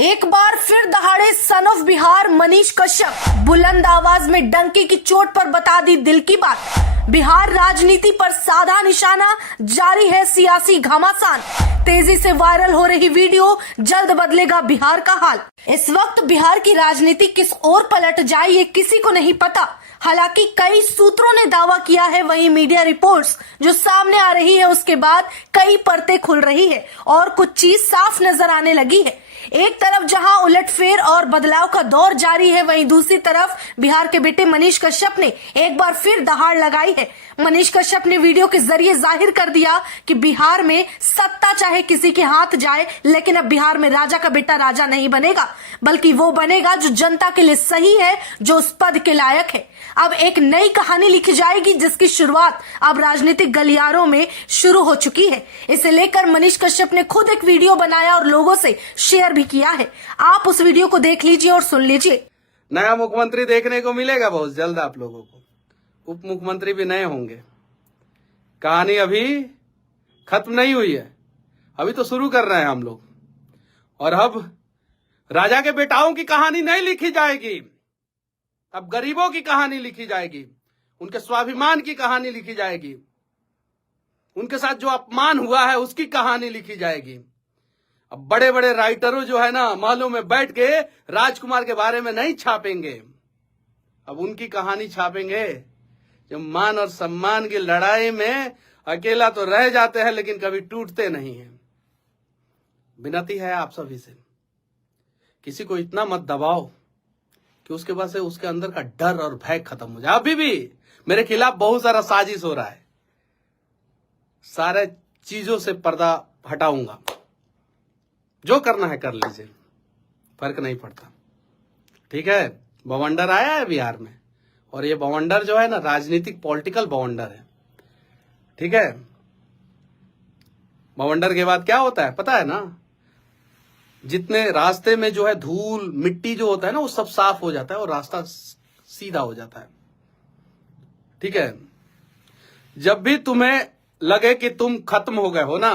एक बार फिर दहाड़े सन ऑफ बिहार मनीष कश्यप बुलंद आवाज में डंके की चोट पर बता दी दिल की बात। बिहार राजनीति पर साधा निशाना, जारी है सियासी घमासान। तेजी से वायरल हो रही वीडियो, जल्द बदलेगा बिहार का हाल। इस वक्त बिहार की राजनीति किस ओर पलट जाए ये किसी को नहीं पता। हालांकि कई सूत्रों ने दावा किया है, वहीं मीडिया रिपोर्ट्स जो सामने आ रही है उसके बाद कई परतें खुल रही है और कुछ चीज साफ नजर आने लगी है। एक तरफ जहां उलटफेर और बदलाव का दौर जारी है, वहीं दूसरी तरफ बिहार के बेटे मनीष कश्यप ने एक बार फिर दहाड़ लगाई है। मनीष कश्यप ने वीडियो के जरिए जाहिर कर दिया कि बिहार में सत्ता चाहे किसी के हाथ जाए, लेकिन अब बिहार में राजा का बेटा राजा नहीं बनेगा, बल्कि वो बनेगा जो जनता के लिए सही है, जो उस पद के लायक है। अब एक नई कहानी लिखी जाएगी जिसकी शुरुआत अब राजनीतिक गलियारों में शुरू हो चुकी है। इसे लेकर मनीष कश्यप ने खुद एक वीडियो बनाया और लोगों से शेयर भी किया है। आप उस वीडियो को देख लीजिए और सुन लीजिए। नया मुख्यमंत्री देखने को मिलेगा बहुत जल्द आप लोगों को। उप मुख्यमंत्री भी नए होंगे। कहानी अभी खत्म नहीं हुई है, अभी तो शुरू कर रहे हैं हम लोग। और अब राजा के बेटाओं की कहानी नहीं लिखी जाएगी, अब गरीबों की कहानी लिखी जाएगी, उनके स्वाभिमान की कहानी लिखी जाएगी, उनके साथ जो अपमान हुआ है उसकी कहानी लिखी जाएगी। अब बड़े बड़े राइटरों जो है ना, महलों में बैठ के राजकुमार के बारे में नहीं छापेंगे, अब उनकी कहानी छापेंगे जो मान और सम्मान की लड़ाई में अकेला तो रह जाते हैं लेकिन कभी टूटते नहीं हैं। विनती है आप सभी से, किसी को इतना मत दबाओ कि उसके पास से उसके अंदर का डर और भय खत्म हो जाए। अभी भी मेरे खिलाफ बहुत सारा साजिश हो रहा है, सारे चीजों से पर्दा हटाऊंगा, जो करना है कर लीजिए, फर्क नहीं पड़ता। ठीक है, बवंडर आया है बिहार में, और ये बवंडर जो है ना राजनीतिक पॉलिटिकल बवंडर है। ठीक है, बवंडर के बाद क्या होता है पता है ना, जितने रास्ते में जो है धूल मिट्टी जो होता है ना वो सब साफ हो जाता है और रास्ता सीधा हो जाता है। ठीक है, जब भी तुम्हें लगे कि तुम खत्म हो गए हो ना,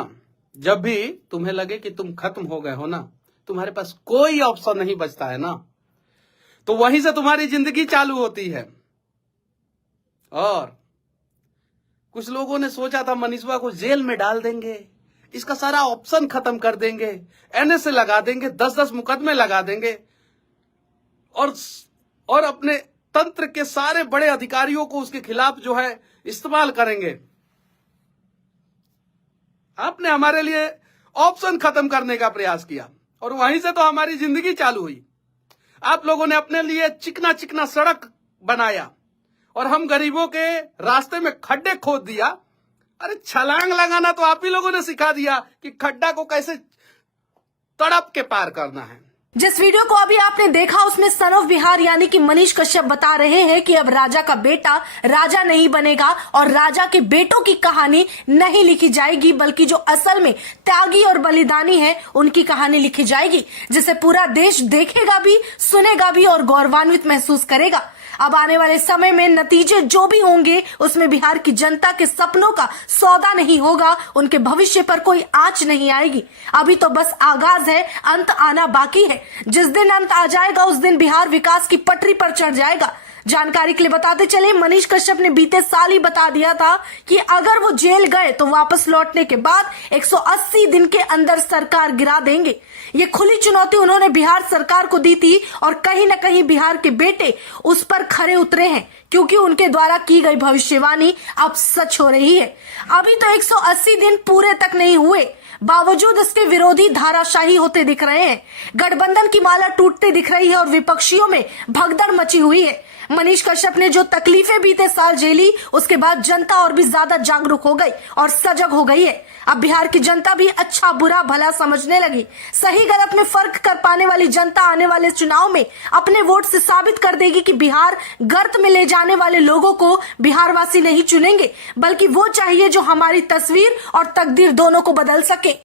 जब भी तुम्हें लगे कि तुम खत्म हो गए हो ना, तुम्हारे पास कोई ऑप्शन नहीं बचता है ना, तो वहीं से तुम्हारी जिंदगी चालू होती है। और कुछ लोगों ने सोचा था मनीषवा को जेल में डाल देंगे, इसका सारा ऑप्शन खत्म कर देंगे, एनएसए लगा देंगे, 10-10 मुकदमे लगा देंगे और अपने तंत्र के सारे बड़े अधिकारियों को उसके खिलाफ जो है इस्तेमाल करेंगे। आपने हमारे लिए ऑप्शन खत्म करने का प्रयास किया और वहीं से तो हमारी जिंदगी चालू हुई। आप लोगों ने अपने लिए चिकना चिकना सड़क बनाया और हम गरीबों के रास्ते में खड्डे खोद दिया। अरे छलांग लगाना तो आप ही लोगों ने सिखा दिया कि खड्डा को कैसे तड़प के पार करना है। जिस वीडियो को अभी आपने देखा उसमें सन ऑफ बिहार यानी कि मनीष कश्यप बता रहे हैं कि अब राजा का बेटा राजा नहीं बनेगा और राजा के बेटों की कहानी नहीं लिखी जाएगी, बल्कि जो असल में त्यागी और बलिदानी है उनकी कहानी लिखी जाएगी, जिसे पूरा देश देखेगा भी, सुनेगा भी और गौरवान्वित महसूस करेगा। अब आने वाले समय में नतीजे जो भी होंगे उसमें बिहार की जनता के सपनों का सौदा नहीं होगा, उनके भविष्य पर कोई आंच नहीं आएगी। अभी तो बस आगाज है, अंत आना बाकी है। जिस दिन अंत आ जाएगा उस दिन बिहार विकास की पटरी पर चढ़ जाएगा। जानकारी के लिए बताते चले, मनीष कश्यप ने बीते साल ही बता दिया था कि अगर वो जेल गए तो वापस लौटने के बाद 180 दिन के अंदर सरकार गिरा देंगे। ये खुली चुनौती उन्होंने बिहार सरकार को दी थी और कहीं न कहीं बिहार के बेटे उस पर खरे उतरे हैं, क्योंकि उनके द्वारा की गई भविष्यवाणी अब सच हो रही है। अभी तो 180 दिन पूरे तक नहीं हुए, बावजूद इसके विरोधी धाराशाही होते दिख रहे हैं। गठबंधन की माला टूटती दिख रही है और विपक्षियों में भगदड़ मची हुई है। मनीष कश्यप ने जो तकलीफें बीते साल झेली, उसके बाद जनता और भी ज्यादा जागरूक हो गई और सजग हो गई है। अब बिहार की जनता भी अच्छा बुरा भला समझने लगी। सही गलत में फर्क कर पाने वाली जनता आने वाले चुनाव में अपने वोट से साबित कर देगी कि बिहार गर्त में ले जाने वाले लोगों को बिहारवासी नहीं चुनेंगे, बल्कि वो चाहिए जो हमारी तस्वीर और तकदीर दोनों को बदल सके।